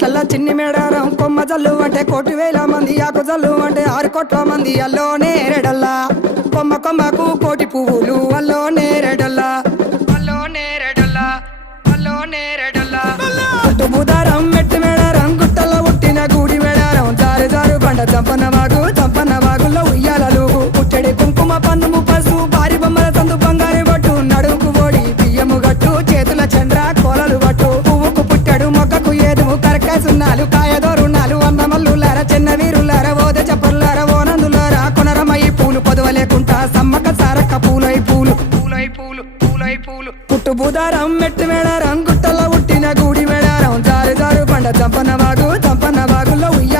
కట్ల చిన్ని మేడారం కొమ్మ జల్లు అంటే 1,000 మంది ఆకు జల్లు అంటే 6 కోట్ల మంది అల్లో నేరేడల్లా కొమ్మ కొమ్మకు 1,000,000 పువ్వులు అల్లో నేరేడల్లా అల్లో నేరేడల్లా అల్లో నేరేడల్లా బుధారం మెట్టి మేడారం గుట్టల్లో పుట్టిన గూడి మేడారం జారు జారు బండ చంపన్న వాగుల్లో ఉయ్యాలలు పుట్టడి కుంకుమ పన్నుము పసుపు భారీ బొమ్మల సందు బంగారు బట్టు నడుముకు ఓడి బియ్యము గట్టు చేతుల చంద్ర కోలలు పట్టు పువ్వుకు పుట్టడు మొక్కకు ఏదుము కరకాయ సున్నాలు కాయదోరున్నాలు అన్నమల్లులార చిన్న వీరులార ఓద చెప్పర్లార ఓనందులార కొనరమయ్యి పూలు పొదవలేకుంటా సమ్మక సారక్క పూలై పూలు పుట్టు బుధారం మెట్టి మేడారం గుట్టల్లో పుట్టిన గూడి మేడారం జారు జారు బండ చంపన్న వాగుల్లో ఉయ్య